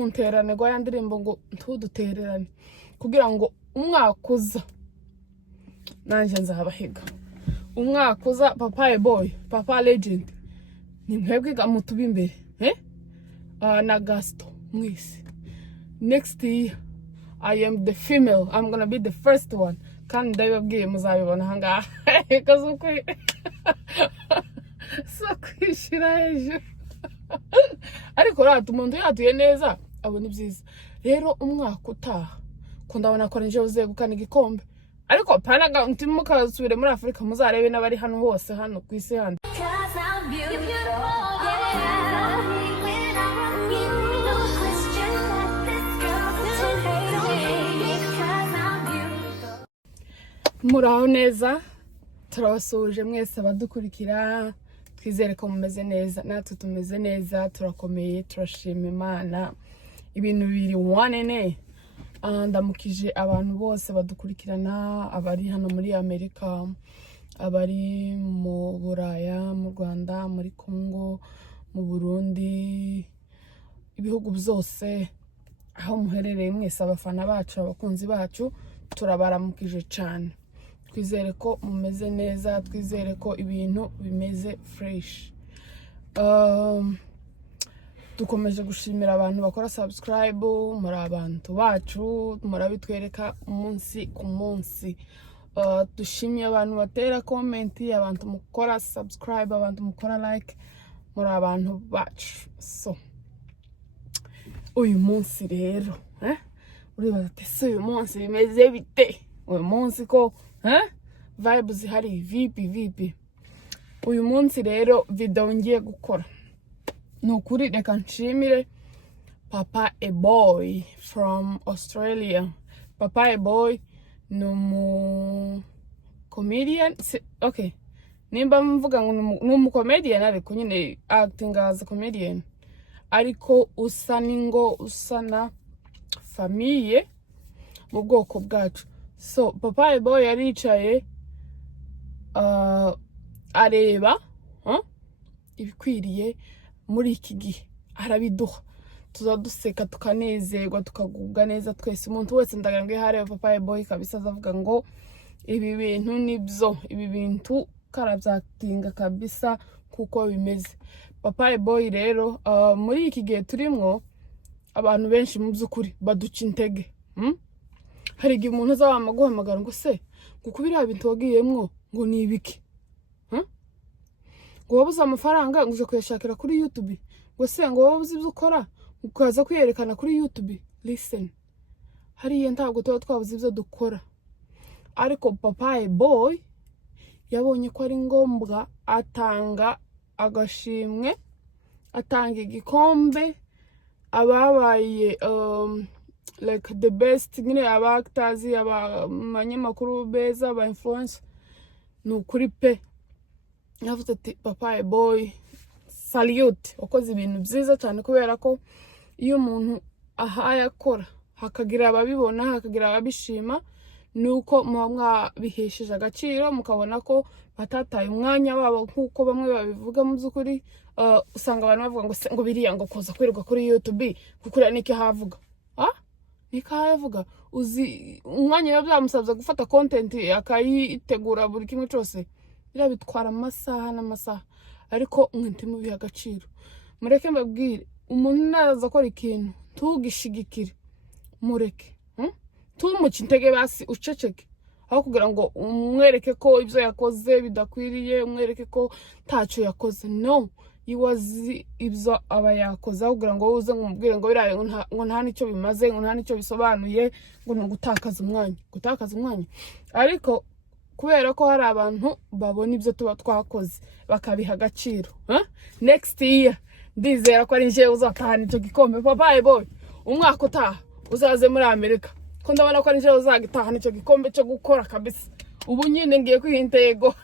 unterane ngo yandirimbo ngo ntudutererane kugira ngo umwaka uza nanje nzabahiga umwaka uza Papa Boy Papa Legend ni mwebwe mutuba imbere na Gasto mwese. Next year I am the female, I'm gonna be the first one. Kandi ndabibabwiye muzabibona hanga kazuko so kwishira hejuru ariko ratu umuntu yatuye neza abona ibyiza. Rero umwaka utaha ko ndabona ko nje uzegukana igikombe ariko panaga ntimu kasubire muri Afrika muzarebe n'abari hano hose hano ku isi handi. Muraho neza, turabasuje mwese abadukurikira, twizere ko mumeze neza, natwe tumeze neza, turakomeye, turashima Imana, ibintu biri wanene. Ndamukije abantu bose badukurikirana, abari hano muri Amerika, abari mu Buraya, mu Rwanda, muri Congo, mu Burundi, ibihugu byose aho muherereye mwese, abafana bacu, abakunzi bacu, turabaramukije cyane. Twizere ko mumeze neza, twizere ko ibintu bimeze fresh. Dukomeje gushimira abantu bakora subscribe, muri abantu bacu, murabitwereka umunsi ku munsi. Dushimiye abantu batera comment, abantu mukora subscribe, abantu mukora like, muri abantu bacu. So uyu munsi rero uribaza ati uyu munsi bimeze bite? Uyu munsi ko vibes zihari vipi. Uyu munsi rero video ngiye gukora nukuri reka nshimire Papa Boy from Australia. Papa Boy no comedian, okay, nimba mvuga ngo no comedian ariko nyine acting as a comedian, ariko usana famille mu bwoko bwacu. So Papa Boy yaricaye areba ibikwiriye muri iki gihe, arabiduha, tuzaduseka tukanezerwa tukagubwa neza twese. Umuntu wese ndagange hareba Papa Boy kabisa azavuga ngo ibi bintu nibyo, ibi bintu karabyatinga kabisa kuko bimeze. Papa Boy rero muri iki gihe turimwo abantu benshi mu byukuri baduca intege. Hari igihe umuntu azabama guhamagara ngo se gukubira ibintu wagiyemwo ngo ni ibiki, ngo wabuze amafaranga ngo uje kuyashakira kuri YouTube, ngo se ngo wabuze ibyo ukora ukaza kwiyerekana kuri YouTube. Listen, hariya ntabwo tuba twabuze ibyo dukora, ariko Papa Boy yabonye ko ari ngombwa atanga agashimwe, atanga igikombe ababaye like the best, nyine aba actors, abanyamakuru beza, aba influence. Nukuri pe yavuze ati Papa Boy salute, wakoze ibintu byiza cyane, kubera ko iyo umuntu ahaye akora hakagira ababibona, hakagira ababishima, nuko muba mwabihesheje agaciro, mukabona ko batataye umwanya wabo nkuko bamwe babivuga. Mu byukuri usanga abantu bavuga ngo se ngo biriya ngo koza kwirirwa kuri YouTube kukurira niki havuga, nikavuga uzi umwanya yo byamusabye gufata content akayitegura buri kimwe cyose, birabitwara amasaha n'amasaha, ariko mwintimu biha agaciro. Mureke mbabwire, umuntu naza akora ikintu tugishigikire, mureke tumuca intege basi uceceke, aho kugira ngo umwereke ko ibyo yakoze bidakwiriye, umwereke ko taco yakoze. No, iwazi ibyo aba yakoze, aho kugira ngo uze ngumubwire ngo biraye ngo nta nicyo bimaze, ngo nta nicyo bisobanuye, ngo no gutakaza umwanya. Ariko kubera ko hari abantu babona ibyo tuba twakoze bakabiha agaciro, next year ndizera ko ari nje uzatahana icyo gikombe. Papa Boy umwaka utaha uzaze muri Amerika, ko ndabona ko ari nje uzagitahana icyo gikombe cyo gukora kabisa. Ubu nyine ngiye kwihintego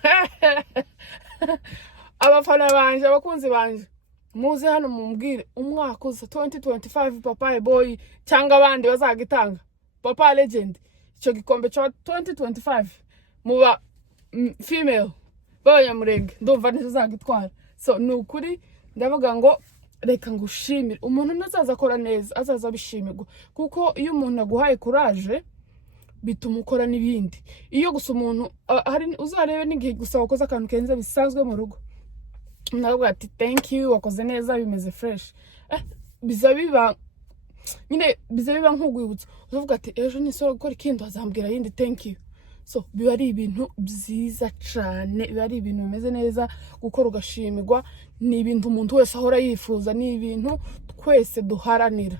abafana banje, abakunzi banje, muze hano mumbwire umwaka uza 2025 Papa Boy cyangwa abandi bazagitanga, Papa Legend, icyo gikombe cyo 2025 muba female b'abanyamurenge ndumva ntizagitwara. So nukuri ndavuga ngo reka ngushimire. Umuntu nazaza akora neza azaza bishimirwa, kuko iyo umuntu aguhaye courage bituma ukora n'ibindi. Iyo gusa umuntu hari uzarebe n'igihe gusa wakoze akantu kenze bisanzwe mu rugo, nawe ati thank you, wakoze neza, bimeze fresh, biza biba nk'ugwibutso, uvuga ati ejo nisora gukora ikindi azambwira yindi thank you. So biba ari ibintu byiza cyane, biba ari ibintu bimeze neza, gukora ugashimirwa ni ibintu umuntu wese ahora yifuza, ni ibintu twese duharanira,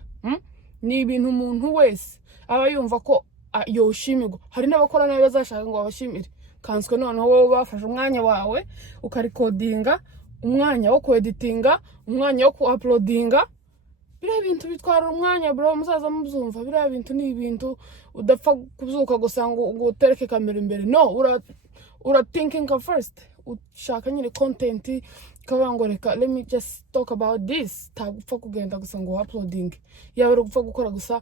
ni ibintu umuntu wese aba yumva ko yoshimirwa. Hari n'abakora nabi bazashaka ngo babashimire, kanswe noneho wowe bafashe umwanya wawe ukarikodinga, umwanya wo kueditinga, umwanya wo kuuploadinga. Biriya bintu bitwara umwanya bro, muzaza mubyumva. Biriya bintu ni ibintu udapfa kuzuka gusa ngo utereke kamera imbere. No, ura thinking first. Ushaka nyine content kabango reka let me just talk about this. Tagupfa kugenda gusa ngo uploading. Yawe uri gupfa gukora gusa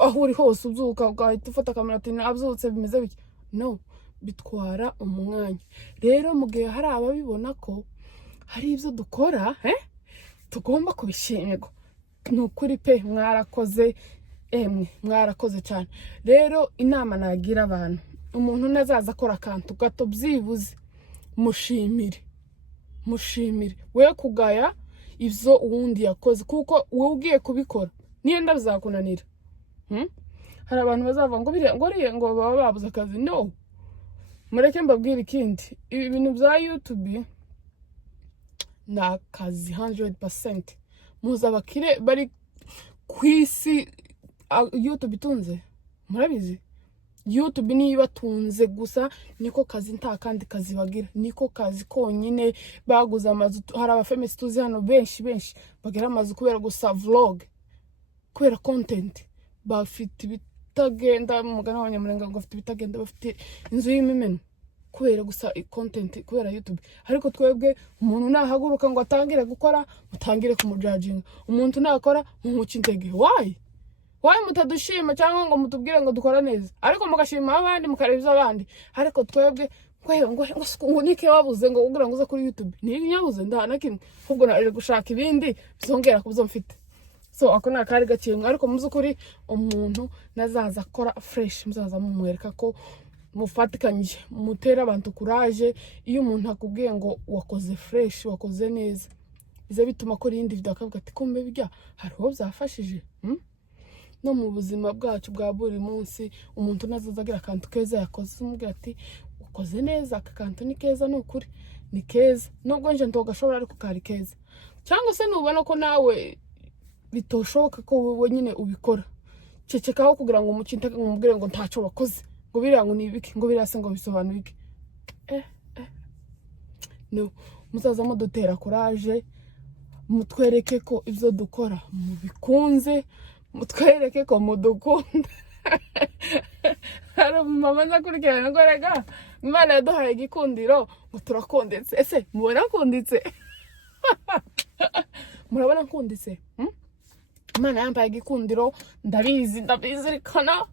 aho uri hose uzuka ugahita ufata kamera ati abyutse bimeze biki. No, bitwara umwanya. Rero mu gihe hari ababibona ko hari ibyo dukora tugomba kubishimirwa, nukuri pe mwarakoze, mwarakoze cyane. Rero inama nagira abantu, umuntu nazaza akora akantu gato byibuze mushimire, we kugaya ivyo uwundi yakoze, kuko wowe ugiye kubikora niyo bizakunanira. Hari abantu bazava ngo ngo baba babuze akazi. No, mureke mbabwire ikindi, ibi bintu bya YouTube na kazi 100%. Muza bakire bari kwisi YouTube itunze, murabizi YouTube ni batunze gusa, niko kazi nta kandi kazi bagira, niko kazi konyine. Baguza amazu, hari abafemesi tuzi hano benshi bagira amazu kubera gusa vlog, kubera content. Bafite bitagenda mu mugana w'Abanyamurenge ngo bafite bitagenda, bafite inzu y'imimeno kubera gusa content, kubera YouTube. Ariko twebwe umuntu nahaguruka ngo atangire gukora, mutangire kumujudginga. Umuntu nakora mumuca intege. Why mutadushima cyangwa ngo mutubwire ngo dukora neza, ariko mugashima abandi mukareba abandi? Ariko twebwe ngo nike wabuze ngo ugira ngo uze kuri YouTube. Ni nyabuze ndana kimwe, ahubwo naje gushaka ibindi bizongera kubyo mfite. So ako nakari gakimwe. Ariko muzukuri umuntu nazaza akora fresh, muzaza mumwereka ko mufatikanyije, mutera abantu courage. Iyo umuntu akubwiye ngo wakoze fresh, wakoze neza, bize bituma ko rindi video akavuga ati kumbe bijya hariho byafashije. No mu buzima bwacu bwa buri munsi, umuntu nazaza agira akantu keza yakoze, umubwira ati ukoze neza, aka kantu ni keza, nukuri ni keza, nubwo nje ntogashobora ariko kari keza. Cyangwa se nubona ko nawe bitoshoboka ko wowe nyine ubikora, cecekaho kugira ngo umucinte ngumubwire ngo ntaco wakoze, ngo biriya ngo nibiki, ngo biriya se ngo bisobanura iki. No, muzaza mudutera courage, mutwereke ko ivyo dukora mubikunze, mutwereke ko mudukunda. Hari mama nakurikirana ngo rega Imana yaduhaye igikundiro ngo turakondetse. Ese mubona nkunditse? Murabona nkunditse? Imana yampaye igikundiro, ndabizirikana,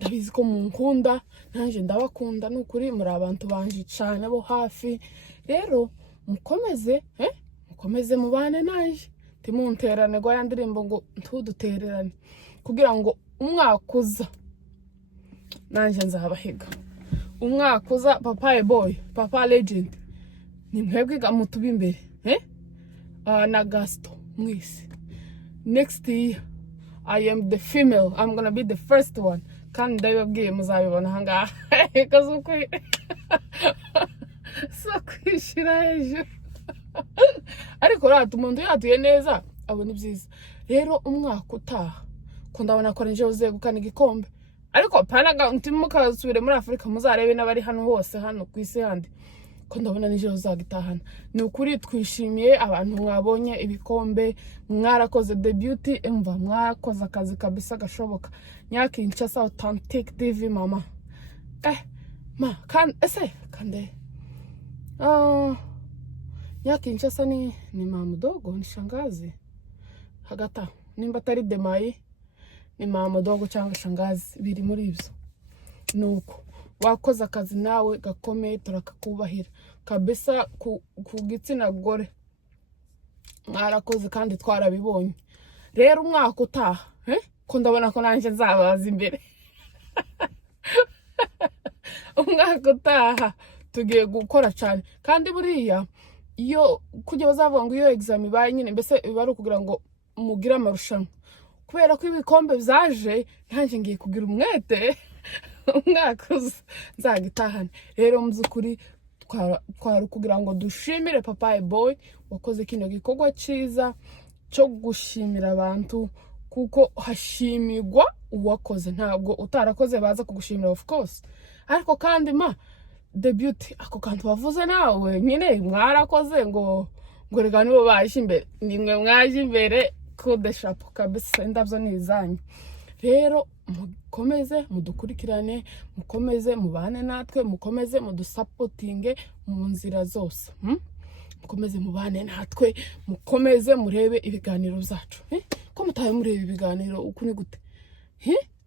ndabizi ko munkunda, nanje ndabakunda, nukuri muri abantu banje cyane bo hafi. Rero mukomeze mubane naje, timunterane ngo yandirimbo ngo ntudutererane, kugira ngo umwakuza nanje nzabahiga. Umwakuza papa boy, papa legend, ni mwebwe gamutuba imbere na Gasto mwisi. Next year I am the female, I'm gonna be the first one. Kandi ndabibabwiye muzabibona hanga kazukwi so kwishira hejuru. Ariko ratu umuntu yatuye neza abona ibyiza. Rero umwaka utaha ko ndabona ko nje uzegukana igikombe, ariko panaga ntimukasubire muri Afrika, muzarebe n'abari hano hose hano ku isi handi ko ndabona nije uzagitahana. Ni ukuri twishimiye abantu mwabonye ibikombe, mwarakoze debut, emva mwakoze akazi kabisa gashoboka. Nyakinshasa Authentic TV mama. Kande Nyakinshasa ni mama mdogo, ni shangazi hagata, nimba atari Demai ni mama mdogo cyangwa shangazi, biri muri ibyo. Nuko wakoze akazi nawe gakomeye, turakakubahira kabisa. Ku gitsina gore mwarakoze kandi twarabibonye. Rero umwaka utaha ko ndabona ko nanjye nzabaza imbere. Umwaka utaha tugiye gukora cyane, kandi buriya iyo kujya bazavuga ngo iyo exam ibaye nyine mbese biba ari ukugira ngo mugire amarushanwa, kubera ko ibikombe byaje nanjye ngiye kugira umwete umwaka nzagitahane. Rero mu by'ukuri twari kugira ngo dushimire Papaye Boy wakoze kino gikorwa cyiza cyo gushimira abantu, kuko hashimirwa uwakoze, ntabwo utarakoze baza kugushimira of course, ariko kandi the beauty ako kantu bavuze nawe nyine mwarakoze ngo rega nibo baje imbere, nimwe mwaje imbere kude shapo kabisa, indabyo ni izanyu. Rero mukomeze mudukurikirane, mukomeze mubane natwe, mukomeze mudusapotinge mu nzira zose, mukomeze mubane natwe, mukomeze murebe ibiganiro byacu. Ko mutaye mureba ibiganiro uku ni gute?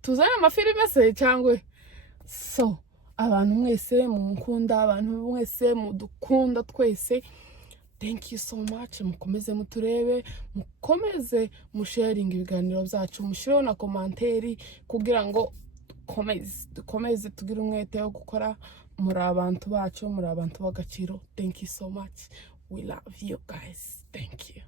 Tuzane amafilime se cyangwa so? Abantu mwese mukunda, abantu mwese mudukunda twese, thank you so much. Mukomeze muturebe, mukomeze musharing ibiganiro byacu, mushireho na komanteri kugira ngo dukomeze tugire umwete wo gukora. Muri abantu bacu, muri abantu b'agaciro. Thank you so much. We love you guys. Thank you.